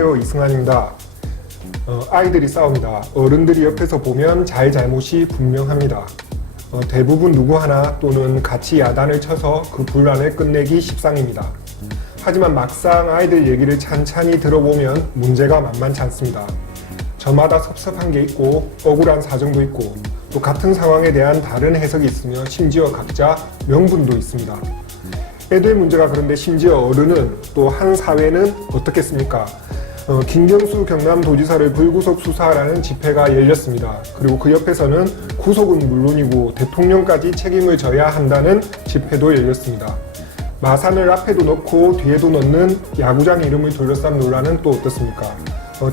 안녕하세요, 이승환입니다. 아이들이 싸웁니다. 어른들이 옆에서 보면 잘잘못이 분명합니다. 대부분 누구 하나 또는 같이 야단을 쳐서 그 분란을 끝내기 십상입니다. 하지만 막상 아이들 얘기를 찬찬히 들어보면 문제가 만만치 않습니다. 저마다 섭섭한 게 있고 억울한 사정도 있고 또 같은 상황에 대한 다른 해석이 있으며 심지어 각자 명분도 있습니다. 애들 문제가 그런데 심지어 어른은 또 한 사회는 어떻겠습니까? 김경수 경남도지사를 불구속 수사하라는 집회가 열렸습니다. 그리고 그 옆에서는 구속은 물론이고 대통령까지 책임을 져야 한다는 집회도 열렸습니다. 마산을 앞에도 넣고 뒤에도 넣는 야구장 이름을 둘러싼 논란은 또 어떻습니까?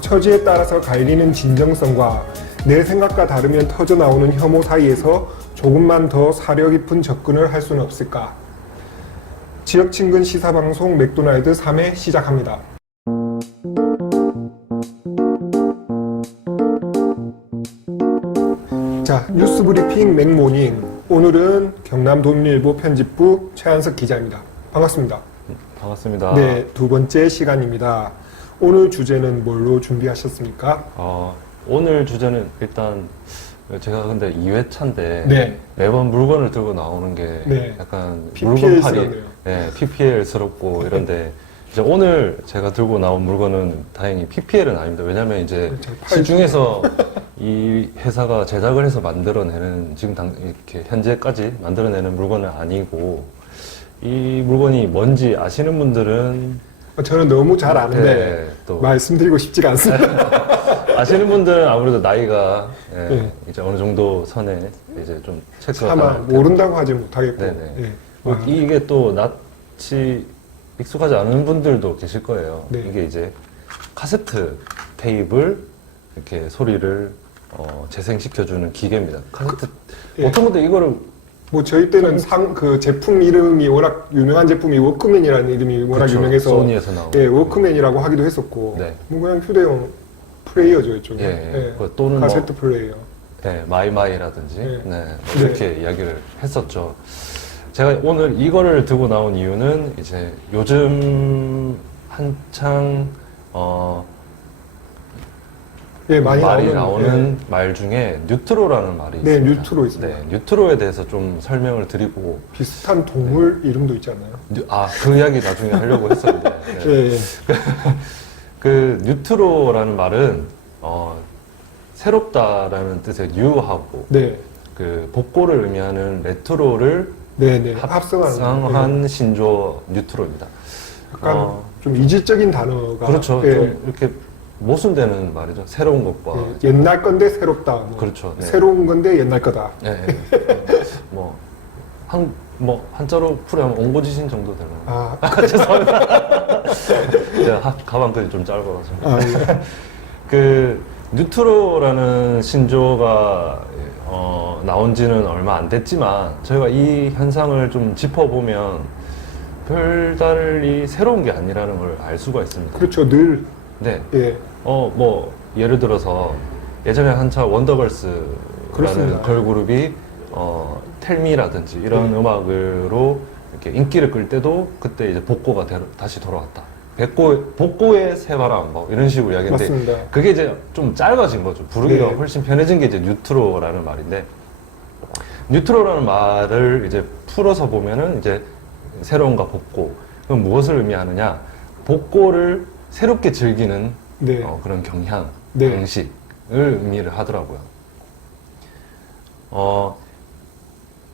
처지에 따라서 갈리는 진정성과 내 생각과 다르면 터져나오는 혐오 사이에서 조금만 더 사려 깊은 접근을 할 수는 없을까? 지역 친근 시사방송 맥도날드 3회 시작합니다. 자, 뉴스브리핑 맥모닝. 오늘은 경남도민일보 편집부 최한석 기자입니다. 반갑습니다. 반갑습니다. 네, 두 번째 시간입니다. 오늘 주제는 뭘로 준비하셨습니까? 오늘 주제는 일단 제가 근데 2회차인데 네. 매번 물건을 들고 나오는 게 네. 약간 PPL스럽네요. 네, PPL스럽고 이런데 이제 오늘 제가 들고 나온 물건은 다행히 PPL은 아닙니다. 왜냐면 이제 시중에서 이 회사가 제작을 해서 만들어내는 지금 이렇게 현재까지 만들어내는 물건은 아니고 이 물건이 뭔지 아시는 분들은 저는 너무 잘 아는데 네, 또 말씀드리고 싶지가 않습니다. 아시는 분들은 아무래도 나이가 네. 이제 어느 정도 선에 이제 좀 체크가 차마 가능할 텐데. 모른다고 하지 못하겠고. 네네. 네. 뭐 이게 또 낯이 익숙하지 않은 분들도 계실 거예요. 네. 이게 이제 카세트 테이프를 이렇게 소리를 재생시켜주는 기계입니다. 카세트 예. 보통 근데 이거를 뭐 저희 때는 그 제품 이름이 워낙 유명한 제품이 워크맨이라는 이름이 워낙 그쵸, 유명해서 소니에서 나온 예, 워크맨이라고 하기도 했었고 네. 뭐 그냥 휴대용 플레이어죠 이쪽에. 예, 또는 카세트 뭐, 플레이어. 네, 마이마이라든지 네. 네, 이렇게 이야기를 했었죠. 제가 오늘 이거를 들고 나온 이유는 이제 요즘 한창 예, 많이 말이 나오는 나오는 말 중에 뉴트로라는 말이 네, 있습니다. 뉴트로 있습니다. 네, 뉴트로에 대해서 좀 설명을 드리고 비슷한 동물 이름도 있지 않나요? 그 이야기 나중에 하려고 했었는데 네. 예, 예. 그 뉴트로라는 말은 새롭다라는 뜻의 뉴하고 네. 그 복고를 의미하는 레트로를 네, 네. 합성한 합성한 신조어 뉴트로입니다. 약간 좀 이질적인 단어가 그렇죠. 예, 좀 이렇게 모순되는 말이죠. 새로운 것과 예, 옛날 건데 새롭다. 뭐 그렇죠. 네. 새로운 건데 옛날 거다. 예, 예. 한자로 풀이하면 옹고지신 정도 되는. 죄송합니다. 제가 가방끈이 좀 짧아가지고. 예. 그, 뉴트로라는 신조어가, 나온 지는 얼마 안 됐지만, 저희가 이 현상을 좀 짚어보면, 별달리 새로운 게 아니라는 걸 알 수가 있습니다. 그렇죠. 늘 네. 예. 예를 들어서, 예전에 한참 원더걸스라는 그렇습니다. 걸그룹이, 텔미라든지 이런 음악으로 이렇게 인기를 끌 때도 그때 이제 복고가 다시 돌아왔다. 복고의 새바람 뭐 이런 식으로 이야기했는데 맞습니다. 그게 이제 좀 짧아진 거죠. 부르기가 네. 훨씬 편해진 게 이제 뉴트로라는 말인데 뉴트로라는 말을 이제 풀어서 보면은 이제 새로움과 복고 그럼 무엇을 의미하느냐? 복고를 새롭게 즐기는 네. 그런 경향, 네. 방식을 의미를 하더라고요.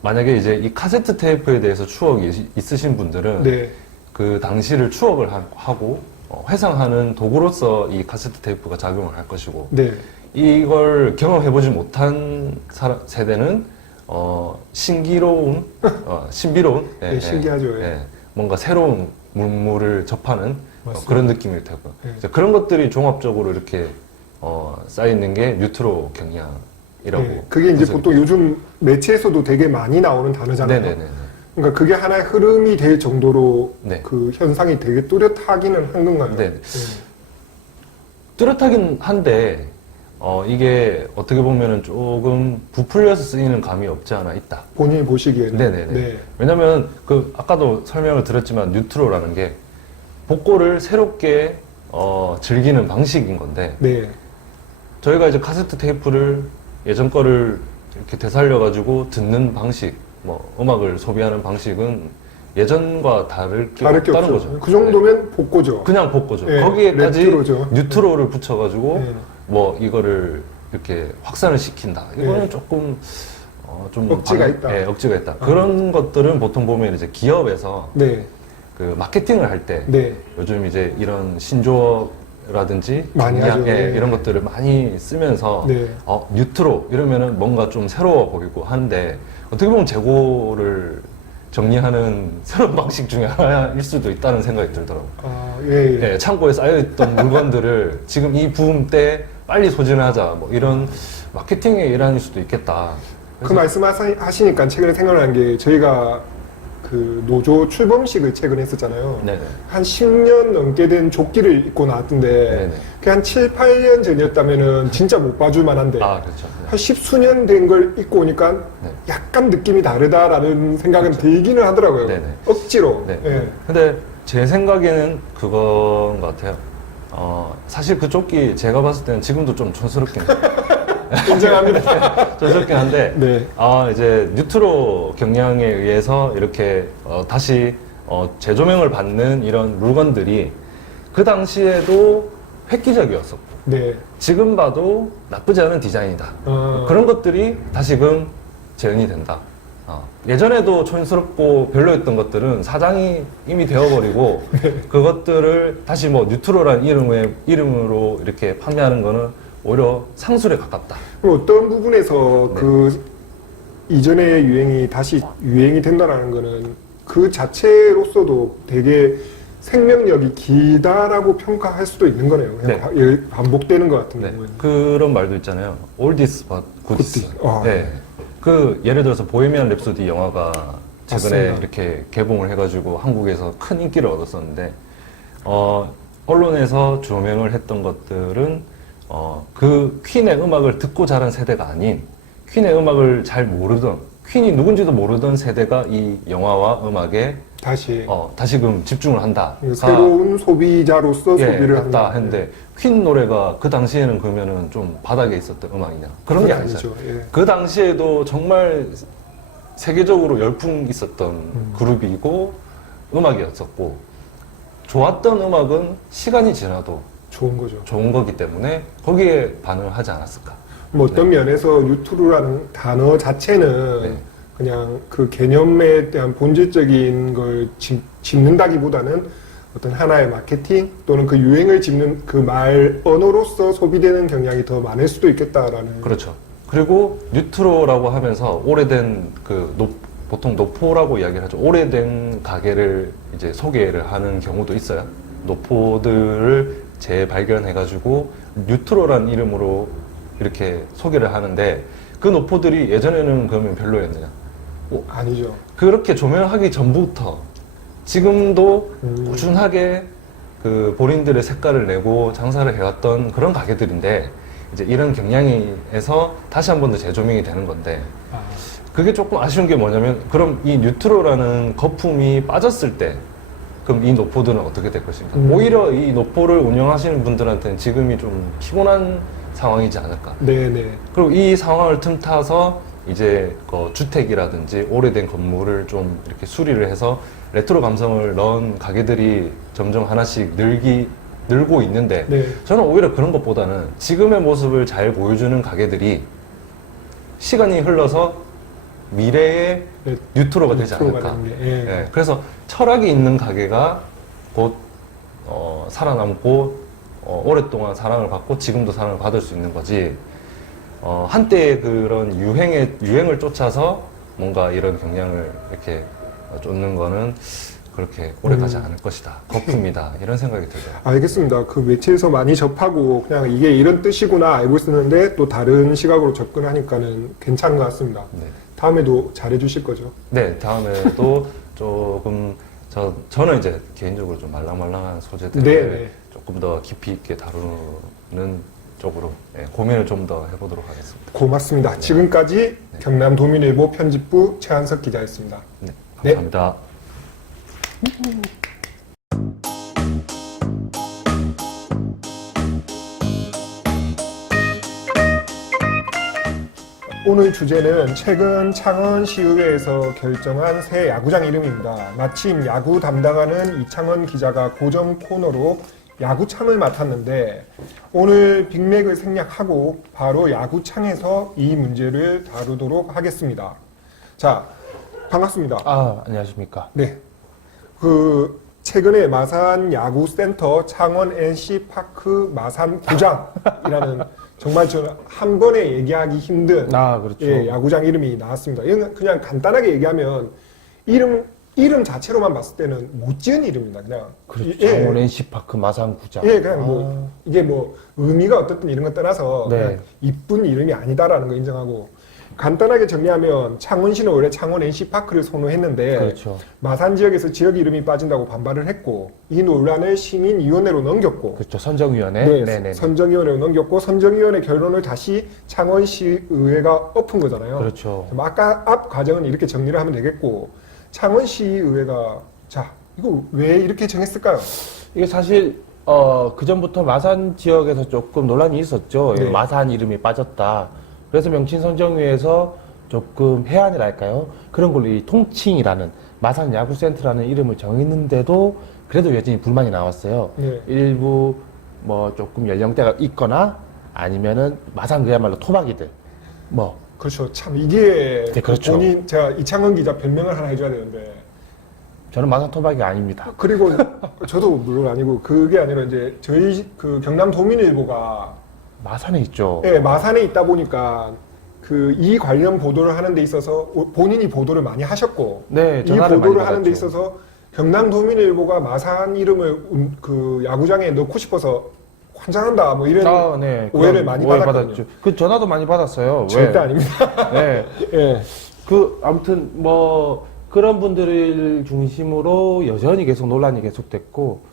만약에 이제 이 카세트 테이프에 대해서 추억이 있으신 분들은 네. 그 당시를 추억을 하고 회상하는 도구로서 이 카세트 테이프가 작용을 할 것이고 네. 이걸 경험해보지 못한 세대는 신비로운 네, 신기하죠. 예. 뭔가 새로운 문물을 접하는 맞습니다. 그런 느낌일 테고요. 네. 이제 그런 것들이 종합적으로 이렇게 쌓여있는 게 뉴트로 경향이라고. 네. 그게 이제 분석이 보통 요즘 매체에서도 되게 많이 나오는 단어잖아요. 네네네. 그러니까 그게 하나의 흐름이 될 정도로 네. 그 현상이 되게 뚜렷하기는 한 건가요? 네. 뚜렷하긴 한데 이게 어떻게 보면은 조금 부풀려서 쓰이는 감이 없지 않아 있다. 본인이 보시기에는. 네네네. 네. 왜냐면 아까도 설명을 드렸지만 뉴트로라는 게 복고를 새롭게 즐기는 방식인 건데 네. 저희가 이제 카세트 테이프를 예전 거를 이렇게 되살려가지고 듣는 방식, 뭐 음악을 소비하는 방식은 예전과 다를 게 다를 게 없다는 없죠. 거죠. 그 정도면 복고죠. 그냥 복고죠. 네, 거기에까지 레트로죠. 뉴트로를 붙여가지고 네. 뭐 이거를 이렇게 확산을 시킨다. 이거는 네. 조금 좀 억지가 있다. 네, 억지가 있다. 그런 것들은 보통 보면 이제 기업에서 네. 그 마케팅을 할 때 네. 요즘 이제 이런 신조어라든지 많이 경량, 하죠. 예, 네. 이런 것들을 많이 쓰면서 네. 뉴트로 이러면은 뭔가 좀 새로워 보이고 하는데 어떻게 보면 재고를 정리하는 새로운 방식 중에 하나일 수도 있다는 생각이 들더라고요. 아, 예, 예. 예, 창고에 쌓여있던 물건들을 지금 이 부음 때 빨리 소진을 하자 뭐 이런 마케팅의 일환일 수도 있겠다. 그 말씀 하시니까 최근에 생각난 게 저희가 그 노조 출범식을 최근에 했었잖아요. 네네. 한 10년 넘게 된 조끼를 입고 나왔던데 네네. 그게 한 7, 8년 전이었다면은 진짜 못 봐줄 만한데 아 그렇죠. 네. 한 10수년 된 걸 입고 오니까 네. 약간 느낌이 다르다라는 생각은 들기는 하더라고요. 네네. 억지로. 네. 예. 근데 제 생각에는 그건 것 같아요. 사실 그 조끼 제가 봤을 때는 지금도 좀 촌스럽긴 해요. 인정합니다. 촌스럽긴 한데, 네. 이제 뉴트로 경향에 의해서 이렇게 다시 재조명을 받는 이런 물건들이 그 당시에도 획기적이었었고, 네. 지금 봐도 나쁘지 않은 디자인이다. 그런 것들이 다시금 재현이 된다. 예전에도 촌스럽고 별로였던 것들은 사장이 이미 되어버리고 그것들을 다시 뭐 뉴트로라는 이름으로 이렇게 판매하는 거는 오히려 상술에 가깝다. 그럼 어떤 부분에서 네. 그 이전의 유행이 다시 유행이 된다라는 거는 그 자체로서도 되게 생명력이 길다라고 평가할 수도 있는 거네요. 그냥 반복되는 것 같은 네. 경우에는. 그런 말도 있잖아요. Oldies but goodies. 굿디. 아. 네. 그 예를 들어서 보헤미안 랩소디 영화가 최근에 맞습니다. 이렇게 개봉을 해가지고 한국에서 큰 인기를 얻었었는데 언론에서 조명을 했던 것들은 그 퀸의 음악을 듣고 자란 세대가 아닌 퀸의 음악을 잘 모르던 퀸이 누군지도 모르던 세대가 이 영화와 음악에 다시 다시금 집중을 한다. 새로운 소비자로서 소비를 했다 한다. 했는데 퀸 노래가 그 당시에는 그러면은 좀 바닥에 있었던 음악이냐 그런 게 그건 아니죠. 예. 그 당시에도 정말 세계적으로 열풍 있었던 그룹이고 음악이었었고 좋았던 음악은 시간이 지나도 좋은 거죠. 좋은 거기 때문에 거기에 반응을 하지 않았을까. 뭐 어떤 면에서 뉴트로라는 단어 자체는 네. 그냥 그 개념에 대한 본질적인 걸 짚는다기보다는 어떤 하나의 마케팅 또는 그 유행을 짚는 그 말 언어로서 소비되는 경향이 더 많을 수도 있겠다라는. 그렇죠. 그리고 뉴트로라고 하면서 오래된 보통 노포라고 이야기를 하죠. 오래된 가게를 이제 소개를 하는 경우도 있어요. 노포들을 재발견해가지고 뉴트로라는 이름으로 이렇게 소개를 하는데 그 노포들이 예전에는 그러면 별로였느냐? 아니죠. 그렇게 조명하기 전부터 지금도 꾸준하게 그 본인들의 색깔을 내고 장사를 해왔던 그런 가게들인데 이제 이런 경향에서 다시 한 번 더 재조명이 되는 건데 아, 그게 조금 아쉬운 게 뭐냐면 그럼 이 뉴트로라는 거품이 빠졌을 때 그럼 이 노포들은 어떻게 될 것인가? 오히려 이 노포를 운영하시는 분들한테는 지금이 좀 피곤한 상황이지 않을까? 네네. 그리고 이 상황을 틈타서 이제 그 주택이라든지 오래된 건물을 좀 이렇게 수리를 해서 레트로 감성을 넣은 가게들이 점점 하나씩 늘고 있는데 네. 저는 오히려 그런 것보다는 지금의 모습을 잘 보여주는 가게들이 시간이 흘러서 미래의 네, 뉴트로가 되지 뉴트로가 않을까. 되는 게, 예. 예, 그래서 철학이 있는 가게가 곧 살아남고 오랫동안 사랑을 받고 지금도 사랑을 받을 수 있는 거지. 한때의 그런 유행을 쫓아서 뭔가 이런 경향을 이렇게 쫓는 거는 그렇게 오래 가지 않을 것이다. 거품이다. 이런 생각이 들어요. 알겠습니다. 그 매체에서 많이 접하고 그냥 이게 이런 뜻이구나 알고 있었는데 또 다른 시각으로 접근하니까는 괜찮은 것 같습니다. 네. 다음에도 잘해 주실 거죠? 네, 다음에도 조금 저는 이제 개인적으로 좀 말랑말랑한 소재들을 네. 조금 더 깊이 있게 다루는 쪽으로 고민을 좀 더 해보도록 하겠습니다. 고맙습니다. 지금까지 경남도민일보 편집부 최한석 기자였습니다. 네, 네. 감사합니다. 오늘 주제는 최근 창원시의회에서 결정한 새 야구장 이름입니다. 마침 야구 담당하는 이창원 기자가 고정 코너로 야구창을 맡았는데 오늘 빅맥을 생략하고 바로 야구창에서 이 문제를 다루도록 하겠습니다. 자, 반갑습니다. 안녕하십니까. 네. 최근에 마산 야구센터 창원 NC파크 마산 구장이라는 정말 저는 한 번에 얘기하기 힘든 그렇죠. 예, 야구장 이름이 나왔습니다. 이건 그냥 간단하게 얘기하면 이름 자체로만 봤을 때는 못 지은 이름입니다. 그냥 그렇죠. 예, 창원 NC파크 마산구장. 예, 그냥 이게 의미가 어떻든 이런 거 떠나서 네. 그냥 이쁜 이름이 아니다라는 거 인정하고 간단하게 정리하면 창원시는 원래 창원 NC파크를 선호했는데 그렇죠. 마산 지역에서 지역 이름이 빠진다고 반발을 했고 이 논란을 시민위원회로 넘겼고 그렇죠. 선정위원회. 네, 네네. 선정위원회로 넘겼고 선정위원회 결론을 다시 창원시의회가 엎은 거잖아요. 그렇죠. 그럼 아까 앞 과정은 이렇게 정리를 하면 되겠고 창원시의회가 자 이거 왜 이렇게 정했을까요? 이게 사실 그 전부터 마산 지역에서 조금 논란이 있었죠. 네. 마산 이름이 빠졌다. 그래서 명칭선정위에서 조금 해안이랄까요? 그런 걸로 이 통칭이라는 마산 야구센터라는 이름을 정했는데도 그래도 여전히 불만이 나왔어요. 네. 일부 조금 연령대가 있거나 아니면은 마산 그야말로 토박이들 그렇죠. 참 이게 네, 그렇죠. 제가 이창원 기자 변명을 하나 해줘야 되는데 저는 마산 토박이가 아닙니다. 그리고 저도 물론 아니고 그게 아니라 이제 저희 경남 도민일보가 마산에 있죠. 네, 마산에 있다 보니까 이 관련 보도를 하는 데 있어서 본인이 보도를 많이 하셨고 네, 이 전화를 보도를 많이 하는 데 받았죠. 있어서 경남도민일보가 마산 이름을 야구장에 넣고 싶어서 환장한다 이런 네. 오해를 그런 많이 오해 받았거든요. 받았죠. 그 전화도 많이 받았어요. 절대 왜? 아닙니다. 네. 예. 아무튼 그런 분들을 중심으로 여전히 계속 논란이 계속됐고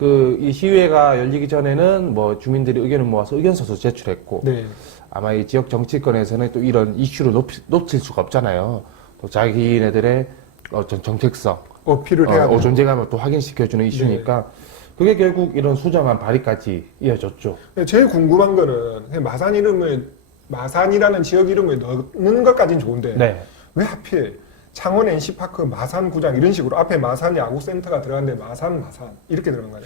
이 시위회가 열리기 전에는 주민들이 의견을 모아서 의견서도 제출했고 네. 아마 이 지역 정치권에서는 또 이런 이슈를 놓칠 수가 없잖아요. 또 자기네들의 어떤 정책성, 어필을 해야 돼요. 존재감을 또 확인시켜주는 이슈니까 그게 결국 이런 수정안 발의까지 이어졌죠. 제일 궁금한 거는 그냥 마산이라는 지역 이름을 넣는 것까지는 좋은데 네. 왜 하필 창원 NC파크 마산구장 이런 식으로 앞에 마산 야구센터가 들어갔는데 마산 이렇게 들어간 거예요.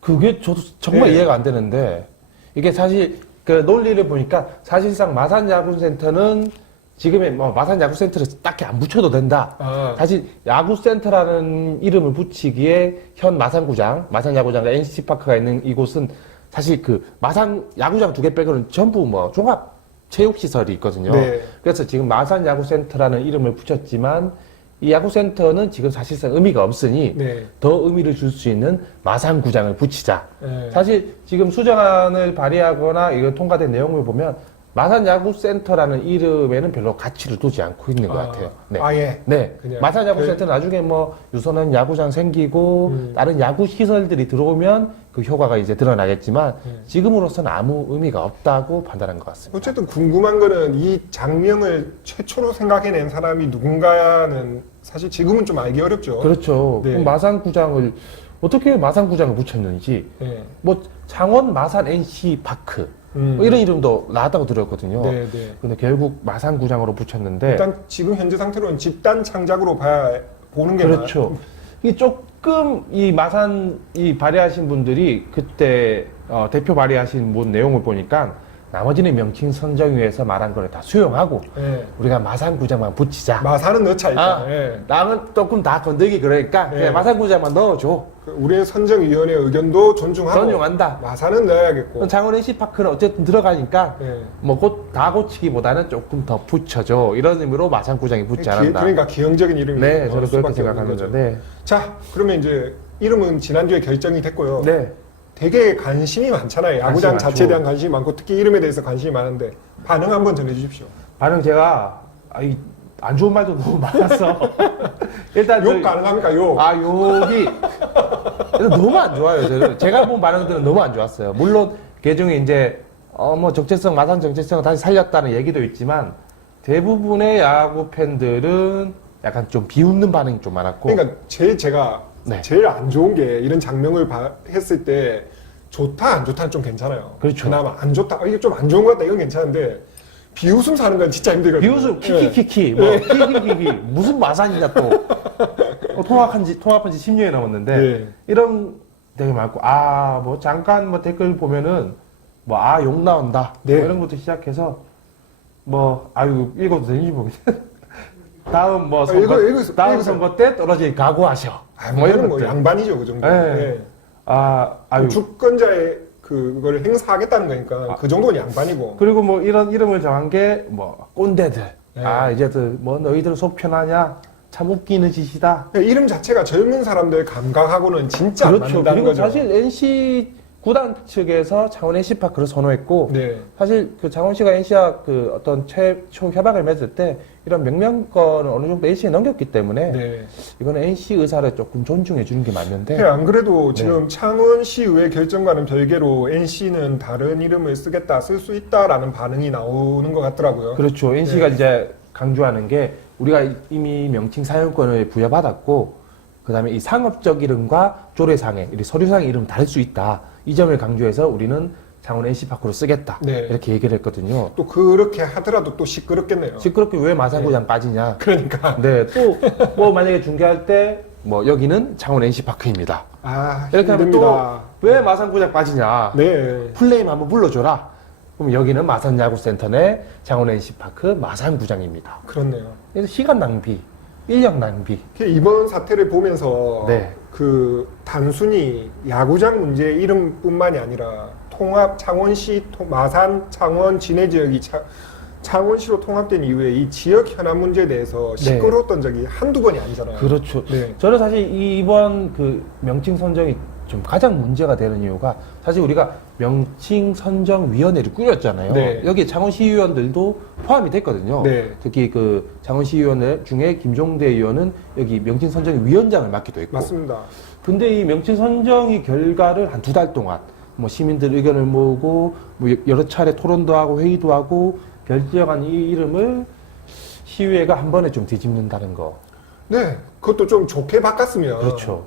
그게 저도 정말 네. 이해가 안 되는데 이게 사실 그 논리를 보니까 사실상 마산 야구센터는 지금의 마산 야구센터를 딱히 안 붙여도 된다. 사실 야구센터라는 이름을 붙이기에 현 마산 야구장과 NC파크가 있는 이곳은 사실 마산 야구장 2개 빼고는 전부 종합 체육시설이 있거든요. 네. 그래서 지금 마산 야구센터라는 이름을 붙였지만 이 야구센터는 지금 사실상 의미가 없으니 네. 더 의미를 줄 수 있는 마산구장을 붙이자. 네. 사실 지금 수정안을 발의하거나 이거 통과된 내용을 보면 마산 야구센터라는 이름에는 별로 가치를 두지 않고 있는 것 같아요. 네. 아예. 네. 그냥 마산 야구센터 나중에 유소년 야구장 생기고 다른 야구 시설들이 들어오면 그 효과가 이제 드러나겠지만 지금으로서는 아무 의미가 없다고 판단한 것 같습니다. 어쨌든 궁금한 거는 이 장명을 최초로 생각해낸 사람이 누군가는 사실 지금은 좀 알기 어렵죠. 그렇죠. 네. 그럼 어떻게 마산구장을 붙였는지 네. 창원 마산 NC 파크 이런 이름도 나왔다고 들었거든요. 네, 네. 근데 결국 마산구장으로 붙였는데 일단 지금 현재 상태로는 집단 창작으로 보는 게 그렇죠. 이 조금 이 발의하신 분들이 그때 대표 발의하신 내용을 보니까 나머지는 명칭 선정위에서 말한 거를 다 수용하고 네. 우리가 마산구장만 붙이자. 마산은 넣자 일단. 예. 나는 조금 다 건들기 그러니까 네. 그냥 마산구장만 넣어줘. 우리의 선정위원회 의견도 존중하고 존중한다. 마산은 넣어야겠고. 창원 NC파크는 어쨌든 들어가니까 네. 다 고치기보다는 조금 더 붙여줘. 이런 의미로 마산구장이 붙지 않았나. 그러니까 기형적인 이름이 네, 나올 저는 그렇게 수밖에 없는 생각합니다. 거죠. 네. 자, 그러면 이제 이름은 지난주에 결정이 됐고요. 네. 되게 관심이 많잖아요. 야구장 관심이 자체에 많죠. 대한 관심이 많고 특히 이름에 대해서 관심이 많은데 반응 한번 전해주십시오. 반응 제가 안 좋은 말도 너무 많아서 일단 욕 가능합니까? 욕. 욕이 일단 너무 안 좋아요. 제가 본 반응들은 너무 안 좋았어요. 물론 개중에 이제 정체성 마산 정체성을 다시 살렸다는 얘기도 있지만 대부분의 야구 팬들은 약간 좀 비웃는 반응이 좀 많았고. 그러니까 제가 네. 제일 안 좋은 게 이런 장면을 했을 때 좋다 안 좋다는 좀 괜찮아요. 그렇죠. 그나마 안 좋다 이게 좀 안 좋은 것 같다 이건 괜찮은데 비웃음 사는 건 진짜 힘들거든요. 비웃음 키키키키 뭐 키키키키 무슨 마산이냐 또 통합한 지 10년이 넘었는데 네. 이런 되게 많고 뭐 잠깐 뭐 댓글 보면은 뭐 욕 나온다 네. 뭐 이런 것도 시작해서 뭐 아유 읽어도 되는지 모르겠네. 다음 뭐 선거 다음 읽으세요. 선거 때 떨어질 각오하셔. 뭐 이런 뭐 양반이죠, 그 정도. 네. 네. 아유 주권자의 그걸 행사하겠다는 거니까 그 정도는 양반이고. 그리고 뭐 이런 이름을 정한 게 뭐 꼰대들. 네. 이제들 뭐 너희들 속 편하냐? 참 웃기는 짓이다. 이름 자체가 젊은 사람들 감각하고는 진짜 안 그렇죠. 맞는다는 그리고 거죠. 사실 NC 구단 측에서 창원 NC파크를 선호했고, 네. 사실 그 창원시가 NC와 그 어떤 최초 협약을 맺을 때 이런 명령권을 어느 정도 NC에 넘겼기 때문에 네. 이거는 NC 의사를 조금 존중해 주는 게 맞는데. 네, 안 그래도 지금 네. 창원시의회 결정과는 별개로 NC는 다른 이름을 쓰겠다, 쓸 수 있다라는 반응이 나오는 것 같더라고요. 그렇죠. NC가 네. 이제 강조하는 게 우리가 이미 명칭 사용권을 부여받았고, 그 다음에 이 상업적 이름과 조례상의, 서류상의 이름은 다를 수 있다. 이 점을 강조해서 우리는 창원 NC파크로 쓰겠다. 네. 이렇게 얘기를 했거든요. 또 그렇게 하더라도 또 시끄럽겠네요. 시끄럽게 왜 마산구장 빠지냐. 그러니까. 네, 또 뭐 만약에 중계할 때 뭐 여기는 창원 NC파크입니다. 이렇게 하면 힘듭니다. 또 왜 마산구장 빠지냐. 네. 플레임 한번 불러줘라. 그럼 여기는 마산야구센터 내 창원 NC파크 마산구장입니다. 그렇네요. 그래서 시간 낭비, 인력 낭비. 이번 사태를 보면서 네. 그 단순히 야구장 문제 이름뿐만이 아니라 통합 창원시 마산 창원 진해 지역이 창원시로 통합된 이후에 이 지역 현안 문제에 대해서 시끄러웠던 적이 한두 번이 아니잖아요. 그렇죠. 네. 저는 사실 이번 그 명칭 선정이 좀 가장 문제가 되는 이유가 사실 우리가 명칭 선정위원회를 꾸렸잖아요. 네. 여기 창원시의원들도 포함이 됐거든요. 네. 특히 그 창원시의원 중에 김종대 의원은 여기 명칭 선정위원장을 맡기도 했고. 맞습니다. 근데 이 명칭 선정이 결과를 한 2달 동안 뭐 시민들 의견을 모으고 뭐 여러 차례 토론도 하고 회의도 하고 결정한 이 이름을 시의회가 한 번에 좀 뒤집는다는 거. 네. 그것도 좀 좋게 바꿨으면. 그렇죠.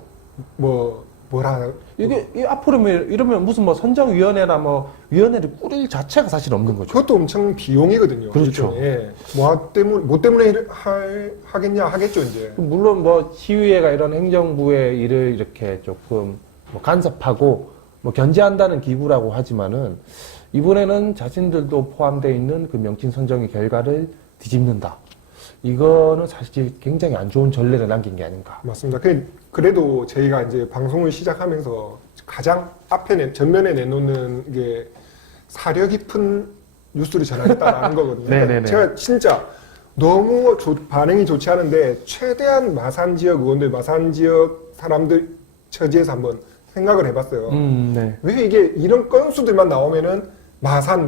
뭐라. 이게 이 앞으로 이러면 무슨 뭐 선정위원회나 뭐 위원회를 꾸릴 자체가 사실 없는 거죠. 그것도 엄청 비용이거든요. 그렇죠. 예. 뭐 때문에 하겠냐 하겠죠, 이제. 물론 뭐 시의회가 이런 행정부의 일을 이렇게 조금 뭐 간섭하고 뭐 견제한다는 기구라고 하지만은 이번에는 자신들도 포함되어 있는 그 명칭 선정의 결과를 뒤집는다. 이거는 사실 굉장히 안 좋은 전례를 남긴 게 아닌가. 맞습니다. 그래도 저희가 이제 방송을 시작하면서 가장 전면에 내놓는 게 사려 깊은 뉴스를 전하겠다라는 거거든요. 네네네. 제가 진짜 너무 반응이 좋지 않은데 최대한 마산 지역 의원들, 마산 지역 사람들 처지에서 한번 생각을 해봤어요. 네. 왜 이게 이런 건수들만 나오면은 마산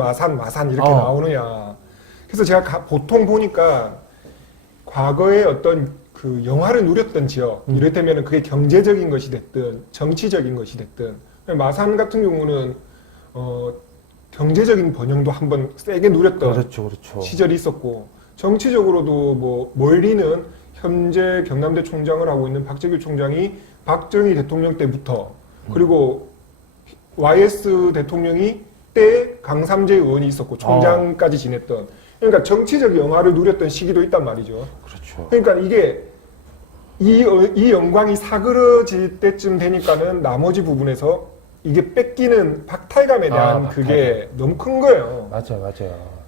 이렇게 나오느냐. 그래서 제가 보통 보니까 과거에 어떤 그 영화를 누렸던 지역, 이를테면 그게 경제적인 것이 됐든 정치적인 것이 됐든 마산 같은 경우는 경제적인 번영도 한번 세게 누렸던 그렇죠. 시절이 있었고 정치적으로도 뭐 멀리는 현재 경남대 총장을 하고 있는 박재규 총장이 박정희 대통령 때부터 그리고 YS 대통령이 때 강삼재 의원이 있었고 총장까지 지냈던 그러니까 정치적 영화를 누렸던 시기도 있단 말이죠. 그렇죠. 그러니까 이게 이 영광이 사그러질 때쯤 되니까는 나머지 부분에서 이게 뺏기는 박탈감에 대한 그게 너무 큰 거예요. 맞아요.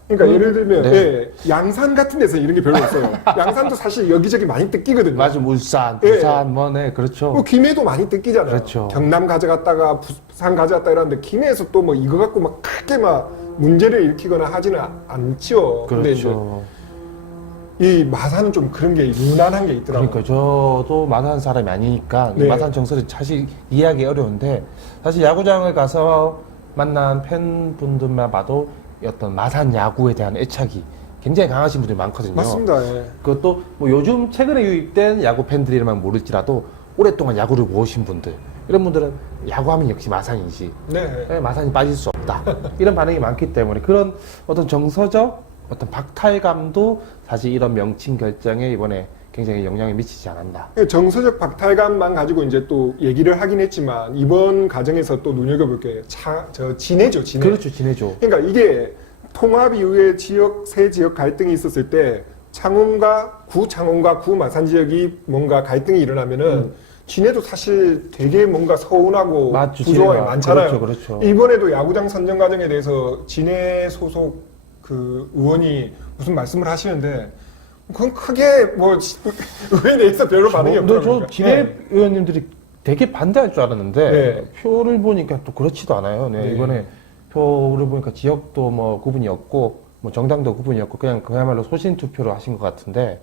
그러니까 예를 들면 네. 양산 같은 데서 이런 게 별로 없어요. 양산도 사실 여기저기 많이 뜯기거든요. 맞아, 울산, 부산, 뭐네, 그렇죠. 뭐 김해도 많이 뜯기잖아요. 그렇죠. 경남 가져갔다가 부산 가져갔다 이러는데 김해에서 또 뭐 이거 갖고 막 크게 막 문제를 일으키거나 하지는 않죠. 근데 이제 그렇죠. 이 마산은 좀 그런 게 유난한 게 있더라고요. 그러니까 저도 마산 사람이 아니니까 이 네. 마산 정서를 사실 이해하기 어려운데 사실 야구장을 가서 만난 팬분들만 봐도 어떤 마산 야구에 대한 애착이 굉장히 강하신 분들이 많거든요. 맞습니다. 예. 그것도 뭐 요즘 최근에 유입된 야구 팬들이라면 모를지라도 오랫동안 야구를 모으신 분들 이런 분들은 야구하면 역시 마산이지. 네. 마산이 빠질 수 없다. 이런 반응이 많기 때문에 그런 어떤 정서적 어떤 박탈감도 사실 이런 명칭 결정에 이번에 굉장히 영향을 미치지 않았나. 정서적 박탈감만 가지고 이제 또 얘기를 하긴 했지만 이번 과정에서 또 눈여겨볼 게 진해죠, 진해. 그렇죠, 진해죠. 그러니까 이게 통합 이후에 새 지역 갈등이 있었을 때 창원과 구 마산 지역이 뭔가 갈등이 일어나면은 진해도 사실 되게 뭔가 서운하고 맞죠, 부조함이 진해가. 많잖아요. 그렇죠. 이번에도 야구장 선정 과정에 대해서 진해 소속 그 의원이 무슨 말씀을 하시는데 그건 크게 뭐 의회 내에서 별로 반응이 근데 없더라고요. 저 진해 의원님들이 되게 반대할 줄 알았는데 네. 표를 보니까 또 그렇지도 않아요. 네, 네. 이번에 표를 보니까 지역도 뭐 구분이 없고 뭐 정당도 구분이 없고 그냥 그야말로 소신 투표로 하신 것 같은데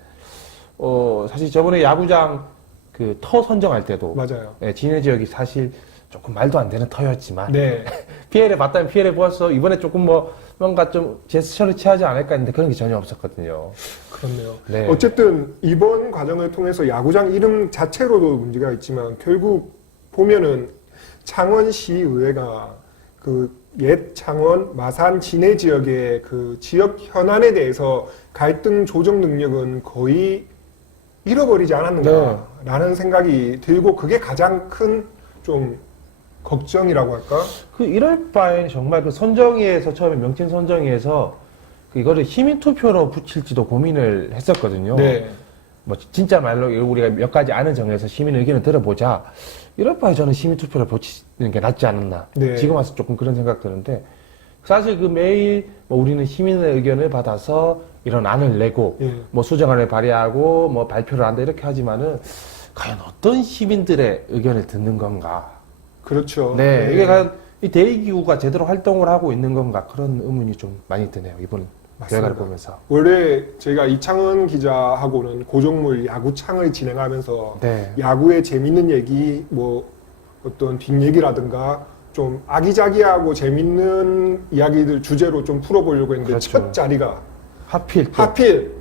사실 저번에 야구장 그 터 선정할 때도 맞아요. 네, 진해 지역이 사실 조금 말도 안 되는 터였지만 네. 피해를 봤다면 피해를 보았어. 이번에 조금 뭐 뭔가 좀 제스처를 취하지 않을까 했는데 그런 게 전혀 없었거든요. 그렇네요. 네. 어쨌든 이번 과정을 통해서 야구장 이름 자체로도 문제가 있지만 결국 보면은 창원시의회가 그 옛 창원, 마산, 진해 지역의 그 지역 현안에 대해서 갈등 조정 능력은 거의 잃어버리지 않았는가라는 생각이 들고 그게 가장 큰 좀 걱정이라고 할까? 그 이럴 바엔 정말 그 선정위에서 처음에 명칭 선정위에서 그 이거를 시민 투표로 붙일지도 고민을 했었거든요. 네. 뭐 진짜 말로 우리가 몇 가지 안을 정해서 시민 의견을 들어보자. 이럴 바에 저는 시민 투표를 붙이는 게 낫지 않았나. 네. 지금 와서 조금 그런 생각 드는데 사실 그 매일 뭐 우리는 시민의 의견을 받아서 이런 안을 내고 예. 뭐 수정안을 발의하고 뭐 발표를 한다 이렇게 하지만은 과연 어떤 시민들의 의견을 듣는 건가? 그렇죠. 네, 이게 과연 이 대의기구가 제대로 활동을 하고 있는 건가 그런 의문이 좀 많이 드네요 이번 맞습니다. 결과를 보면서. 원래 저희가 이창은 기자하고는 고종물 야구창을 진행하면서 네. 야구의 재밌는 얘기, 뭐 어떤 뒷얘기라든가 좀 아기자기하고 재밌는 이야기들 주제로 좀 풀어보려고 했는데 그렇죠. 첫 자리가 하필 또 하필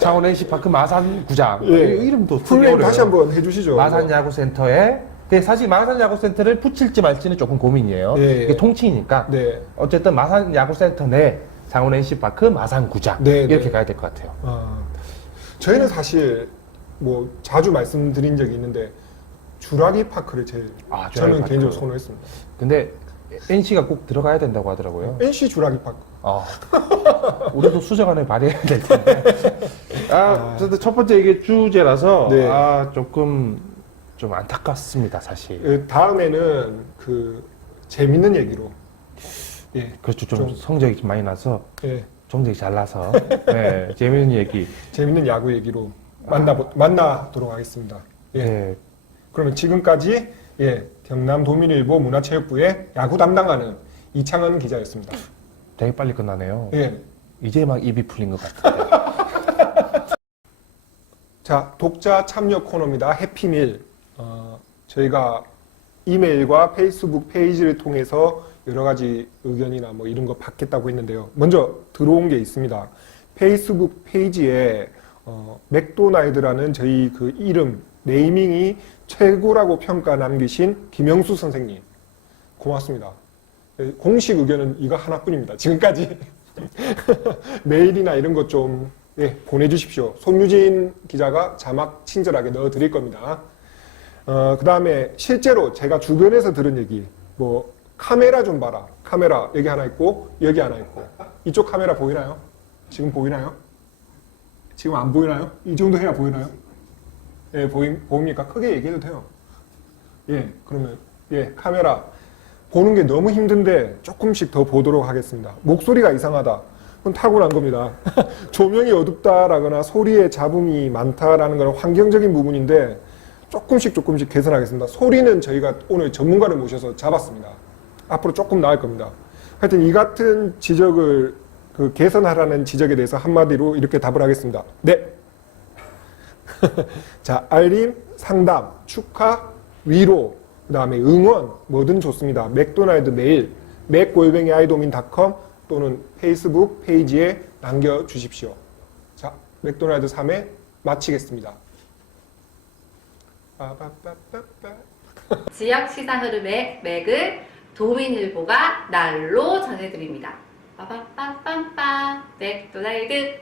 창원 NC파크 마산구장 예. 이름도 풀네임 다시 한번 해주시죠. 마산야구센터에 사실 마산야구센터를 붙일지 말지는 조금 고민이에요. 네. 이게 통칭이니까 네. 어쨌든 마산야구센터 내 창원 NC파크 마산구장 네, 이렇게 네. 가야 될 것 같아요. 저희는 사실 뭐 자주 말씀드린 적이 있는데 주라기 파크를 제일 주라기 저는 파크. 개인적으로 선호했습니다. 근데 NC가 꼭 들어가야 된다고 하더라고요. NC 주라기 파크. 우리도 수정안을 발의해야 될 텐데. 어쨌든 첫 번째 이게 주제라서 네. 조금 좀 안타깝습니다, 사실. 다음에는 그 재밌는 얘기로. 예. 그렇죠, 좀 좀- 성적이 좀 많이 나서 예. 성적이 잘 나서 네, 재밌는 얘기. 재밌는 야구 얘기로 만나도록 하겠습니다. 예. 네, 그러면 지금까지 경남도민일보 문화체육부의 야구 담당하는 이창은 기자였습니다. 되게 빨리 끝나네요. 예. 이제 막 입이 풀린 것 같은데. 자, 독자 참여 코너입니다. 해피밀. 저희가 이메일과 페이스북 페이지를 통해서 여러 가지 의견이나 뭐 이런 거 받겠다고 했는데요. 먼저 들어온 게 있습니다. 페이스북 페이지에 맥도날드라는 저희 그 이름, 네이밍이 최고라고 평가 남기신 김영수 선생님. 고맙습니다. 공식 의견은 이거 하나뿐입니다. 지금까지. 메일이나 이런 것 좀 보내주십시오. 손유진 기자가 자막 친절하게 넣어드릴 겁니다. 그 다음에 실제로 제가 주변에서 들은 얘기, 뭐 카메라 좀 봐라. 카메라 여기 하나 있고 여기 하나 있고. 이쪽 카메라 보이나요? 지금 보이나요? 지금 안 보이나요? 이 정도 해야 보이나요? 예, 보입니까? 크게 얘기해도 돼요. 예, 그러면 카메라 보는 게 너무 힘든데 조금씩 더 보도록 하겠습니다. 목소리가 이상하다. 그건 타고난 겁니다. 조명이 어둡다라거나 소리의 잡음이 많다라는 건 환경적인 부분인데 조금씩 개선하겠습니다. 소리는 저희가 오늘 전문가를 모셔서 잡았습니다. 앞으로 조금 나을 겁니다. 하여튼 이 같은 지적을 개선하라는 지적에 대해서 한마디로 이렇게 답을 하겠습니다. 네. 자, 알림, 상담, 축하, 위로, 그 다음에 응원, 뭐든 좋습니다. 맥도날드 메일, 맥@idomin.com 또는 페이스북 페이지에 남겨주십시오. 자, 맥도날드 3회 마치겠습니다. 지역 시사 흐름의 맥을 도민일보가 날로 전해드립니다. 빠바빠빰빰 맥도날드